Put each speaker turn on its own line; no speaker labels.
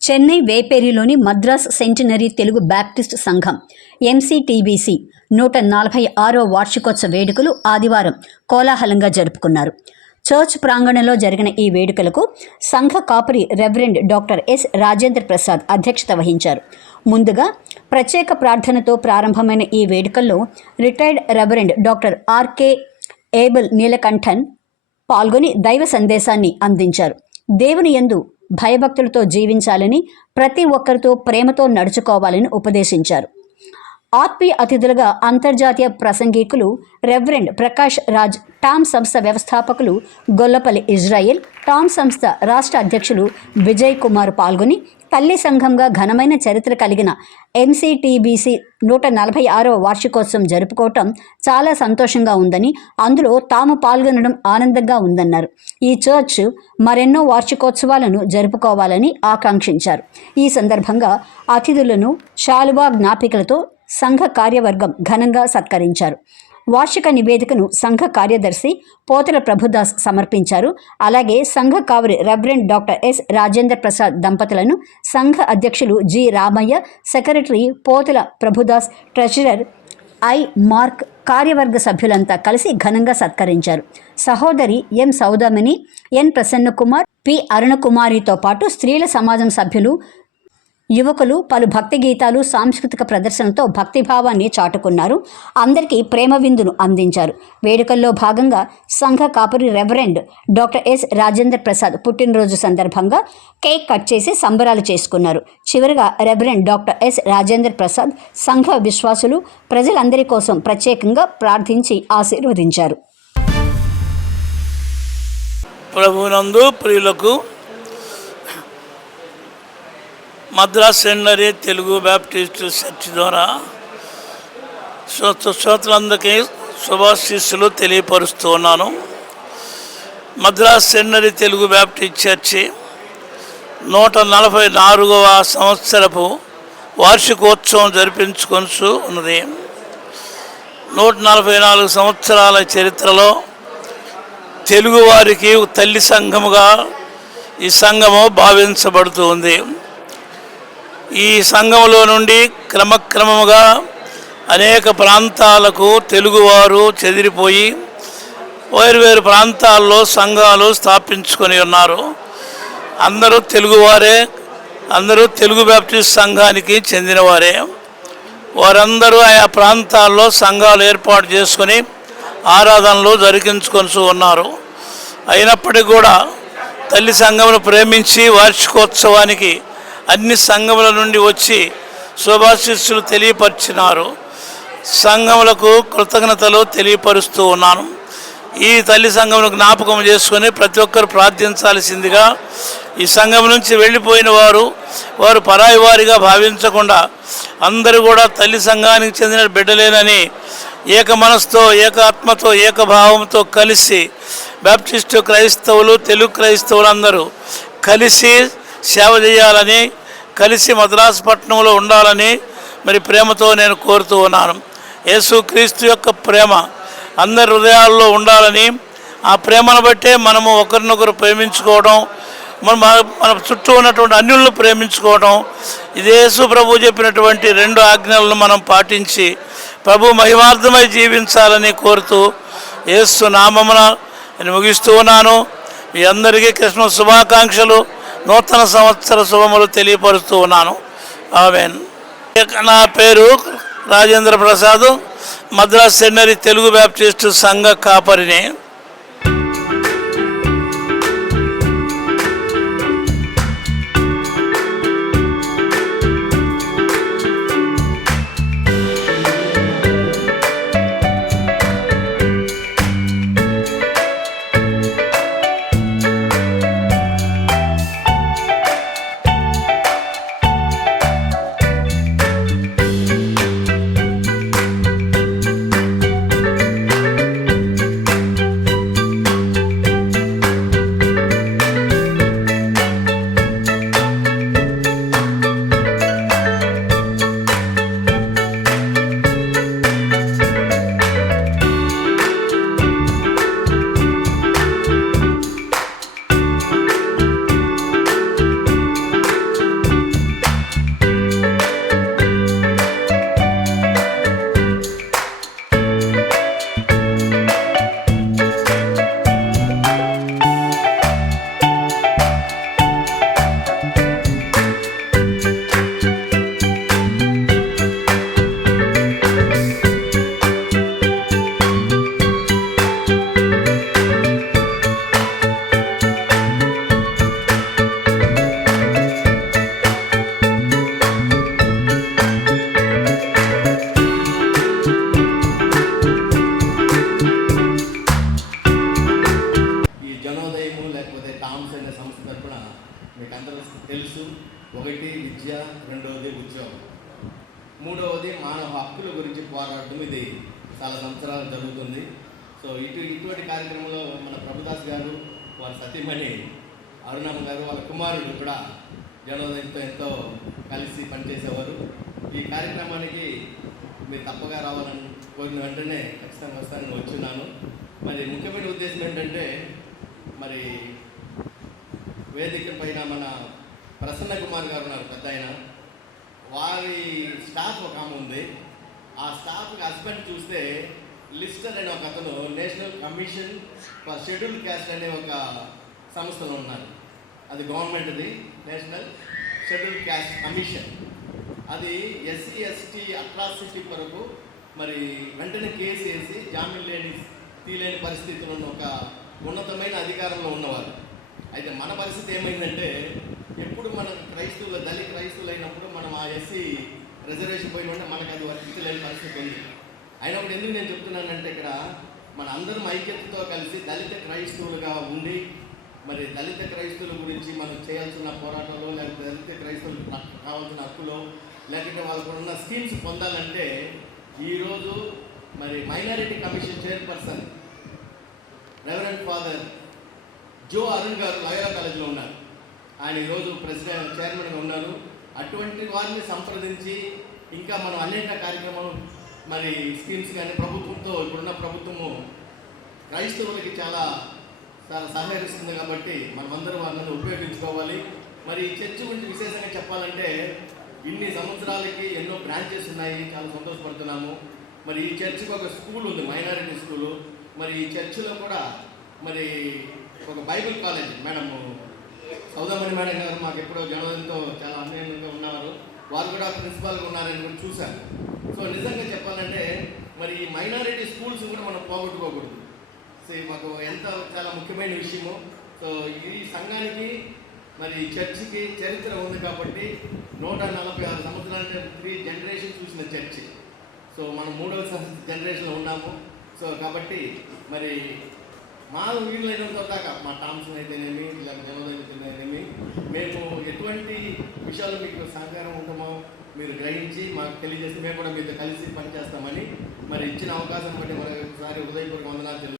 చెన్నై వేపేరిలోని Madras centenary Telugu Baptist సంఘం MCTBC నూట నలభై ఆరో వార్షికోత్సవ వేడుకలు ఆదివారం కోలాహలంగా జరుపుకున్నారు. చర్చ్ ప్రాంగణంలో జరిగిన ఈ వేడుకలకు సంఘ కాపరి reverend doctor S Rajendra Prasad అధ్యక్షత వహించారు. ముందుగా ప్రత్యేక ప్రార్థనతో ప్రారంభమైన ఈ వేడుకల్లో retired reverend doctor R K Abel Neelakantan పాల్గొని దైవ సందేశాన్ని అందించారు. దేవుని యందు భయభక్తులతో జీవించాలని ప్రతి ఒక్కరితో ప్రేమతో నడుచుకోవాలని ఉపదేశించారు. ఆత్మీయ అతిథులుగా అంతర్జాతీయ ప్రసంగికులు రెవరెండ్ ప్రకాష్ రాజ్ టామ్ సంస్థ వ్యవస్థాపకులు గొల్లపల్లి ఇజ్రాయెల్ టామ్ సంస్థ రాష్ట్ర అధ్యక్షులు విజయ్ కుమార్ పాల్గొని తల్లి సంఘంగా ఘనమైన చరిత్ర కలిగిన ఎంసీటీబీసీ నూట నలభై ఆరవ వార్షికోత్సవం జరుపుకోవటం చాలా సంతోషంగా ఉందని అందులో తాము పాల్గొనడం ఆనందంగా ఉందన్నారు. ఈ చర్చ్ మరెన్నో వార్షికోత్సవాలను జరుపుకోవాలని ఆకాంక్షించారు. ఈ సందర్భంగా అతిథులను శాలువా జ్ఞాపికలతో సంఘ కార్యవర్గం ఘనంగా సత్కరించారు. వార్షిక నివేదికను సంఘ కార్యదర్శి పోతల ప్రభుదాస్ సమర్పించారు. అలాగే సంఘ కావరి reverend doctor S Rajendra Prasad దంపతులను సంఘ అధ్యక్షులు జి రామయ్య సెక్రటరీ పోతల ప్రభుదాస్ ట్రెజరర్ ఐ మార్క్ కార్యవర్గ సభ్యులంతా కలిసి ఘనంగా సత్కరించారు. సహోదరి M Soudamini N Prasannakumar P అరుణకుమారితో పాటు స్త్రీల సమాజం సభ్యులు యువకులు పలు భక్తి గీతాలు సాంస్కృతిక ప్రదర్శనతో భక్తిభావాన్ని చాటుకున్నారు. అందరికీ ప్రేమ విందును అందించారు. వేడుకల్లో భాగంగా సంఘ కాపరి reverend doctor S. Rajendra Prasad పుట్టినరోజు సందర్భంగా కేక్ కట్ చేసి సంబరాలు చేసుకున్నారు. చివరిగా reverend doctor S. Rajendra Prasad సంఘ విశ్వాసులు ప్రజలందరి కోసం ప్రత్యేకంగా ప్రార్థించి ఆశీర్వదించారు.
ప్రభునందు ప్రియులకు Madras centenary Telugu Baptist church ద్వారా శ్రోతలందరికీ శుభాశీస్సులు తెలియపరుస్తూ ఉన్నాను. Madras centenary Telugu Baptist church నూట నలభై నాలుగవ సంవత్సరపు వార్షికోత్సవం జరిపించుకొనుచు ఉన్నది. నూట నలభై నాలుగు సంవత్సరాల చరిత్రలో తెలుగువారికి తల్లి సంఘముగా ఈ సంఘము భావించబడుతుంది ఈ సంఘంలో నుండి క్రమక్రమముగా అనేక ప్రాంతాలకు తెలుగువారు చెదిరిపోయి వేరువేరు ప్రాంతాల్లో సంఘాలు స్థాపించుకొని ఉన్నారు. అందరూ తెలుగువారే అందరూ తెలుగు బ్యాప్టిస్ట్ సంఘానికి చెందినవారే. వారందరూ ఆయా ప్రాంతాల్లో సంఘాలు ఏర్పాటు చేసుకొని ఆరాధనలు జరిగించుకొని ఉన్నారు. అయినప్పటికీ కూడా తల్లి సంఘమును ప్రేమించి వార్షికోత్సవానికి అన్ని సంఘముల నుండి వచ్చి శుభాశిస్సులు తెలియపరిచినారు. సంఘములకు కృతజ్ఞతలు తెలియపరుస్తూ ఉన్నాను. ఈ తల్లి సంఘమును జ్ఞాపకం చేసుకొని ప్రతి ఒక్కరు ప్రార్థించాల్సిందిగా ఈ సంఘం నుంచి వెళ్ళిపోయిన వారు వారు పరాయి వారిగా భావించకుండా అందరూ కూడా తల్లి సంఘానికి చెందిన బిడ్డలేనని ఏక మనసుతో ఏక ఆత్మతో ఏకభావంతో కలిసి బ్యాప్టిస్టు క్రైస్తవులు తెలుగు క్రైస్తవులు అందరూ కలిసి సేవ చేయాలని కలిసి మద్రాసు పట్టణంలో ఉండాలని మరి ప్రేమతో నేను కోరుతూ ఉన్నాను. యేసుక్రీస్తు యొక్క ప్రేమ అందరి హృదయాల్లో ఉండాలని ఆ ప్రేమను బట్టే మనము ఒకరినొకరు ప్రేమించుకోవడం మన మన చుట్టూ ఉన్నటువంటి అన్యులను ప్రేమించుకోవడం ఇది యేసు ప్రభు చెప్పినటువంటి రెండు ఆజ్ఞలను మనం పాటించి ప్రభు మహిమార్థమై జీవించాలని కోరుతూ యేసు నామమున నేను ముగిస్తూ ఉన్నాను. మీ అందరికీ కృష్ణ శుభాకాంక్షలు. నూతన సంవత్సర శుభములు తెలియపరుస్తూ ఉన్నాను. ఆమెన్. నా పేరు రాజేంద్ర ప్రసాద్ మద్రాస్ సెమినరీ తెలుగు బ్యాప్టిస్ట్ సంఘ కాపరిని.
ఒకటి విద్య రెండవది ఉద్యోగం. మూడవది మానవ హక్కుల గురించి పోరాడటం ఇది. చాలా సంవత్సరాలు జరుగుతుంది. సో ఇటు ఇటువంటి కార్యక్రమంలో మన ప్రభుదాస్ గారు వారి సతీమణి అరుణమ్మ గారు వాళ్ళ కుమారుడు కూడా జనోదయంతో ఎంతో కలిసి పనిచేసేవారు. ఈ కార్యక్రమానికి మీరు తప్పగా రావాలని కోరిన వెంటనే ఖచ్చితంగా వస్తానని వచ్చున్నాను. మరి ముఖ్యమైన ఉద్దేశం ఏంటంటే మరి వేదిక పైన ప్రసన్న కుమార్ గారు ఉన్నారు పెద్ద ఆయన. వారి స్టాఫ్ ఒక ఆమె ఉంది. ఆ స్టాఫ్కి హస్బెండ్ చూస్తే లిస్టర్ అనే ఒక అతను national commission for schedule caste అనే ఒక సంస్థలో ఉన్నారు. అది గవర్నమెంట్ది నేషనల్ షెడ్యూల్ క్యాస్ట్ కమిషన్. అది ఎస్సీ ఎస్టీ అట్రాసిటీ కొరకు మరి వెంటనే కేసు వేసి జామీన్ లేని తీలేని పరిస్థితుల్లో ఉన్న ఒక ఉన్నతమైన అధికారంలో ఉన్నవారు. అయితే మన పరిస్థితి ఏమైందంటే ఎప్పుడు మనం క్రైస్తవులు దళిత క్రైస్తవులు అయినప్పుడు మనం ఆ ఎస్సీ రిజర్వేషన్ పోయిన ఉంటే మనకు అది వర్తించలేని పరిస్థితి ఉంది. అయినప్పుడు ఎందుకు నేను చెప్తున్నానంటే ఇక్కడ మన అందరం ఐక్యతతో కలిసి దళిత క్రైస్తవులుగా ఉండి మరి దళిత క్రైస్తవుల గురించి మనం చేయాల్సిన పోరాటంలో లేకపోతే దళిత క్రైస్తవులకు కావాల్సిన హక్కులో లేకపోతే వాళ్ళకు ఉన్న స్కీమ్స్ పొందాలంటే ఈరోజు మరి minority commission chairperson reverend father Joe Arun గారు లయోలా కాలేజీలో ఉన్నారు. ఆయన ఈరోజు ప్రెసిడెంట్ చైర్మన్గా ఉన్నారు. అటువంటి వారిని సంప్రదించి ఇంకా మనం అనేక కార్యక్రమాలు మరి స్కీమ్స్ కానీ ప్రభుత్వంతో ఇప్పుడున్న ప్రభుత్వము క్రైస్తవులకి చాలా చాలా సహకరిస్తుంది కాబట్టి మనమందరం వాళ్ళని ఉపయోగించుకోవాలి. మరి ఈ చర్చ్ గురించి విశేషంగా చెప్పాలంటే ఇన్ని సంవత్సరాలకి ఎన్నో బ్రాంచెస్ ఉన్నాయి. చాలా సంతోషపడుతున్నాము. మరి ఈ చర్చికి ఒక స్కూల్ ఉంది మైనారిటీ స్కూలు. మరి ఈ చర్చిలో కూడా మరి ఒక Bible college madam Soudamani madam గారు మాకు ఎప్పుడో జనవరితో చాలా అన్యాయంగా ఉన్నారు. వారు కూడా ప్రిన్సిపాల్గా ఉన్నారని కూడా చూశాను. సో నిజంగా చెప్పాలంటే మరి ఈ మైనారిటీ స్కూల్స్ కూడా మనం పోగొట్టుకోకూడదు. సో మాకు ఎంత చాలా ముఖ్యమైన విషయము. సో ఈ సంఘానికి మరి ఈ చర్చికి చరిత్ర ఉంది కాబట్టి నూట నలభై ఆరు సంవత్సరాల త్రీ జనరేషన్ చూసిన చర్చి. సో మనం మూడవ జనరేషన్లో ఉన్నాము. సో కాబట్టి మరి మా వీళ్ళైనంత దాకా మా టామ్సన్ అయితే మేము ఎటువంటి విషయాలు మీకు సహకారం ఉంటామో మీరు గ్రహించి మాకు తెలియజేసి మేము కూడా మీతో కలిసి పనిచేస్తామని మరి ఇచ్చిన అవకాశం బట్టి మరొకసారి ఉదయపూర్వక వందనాలు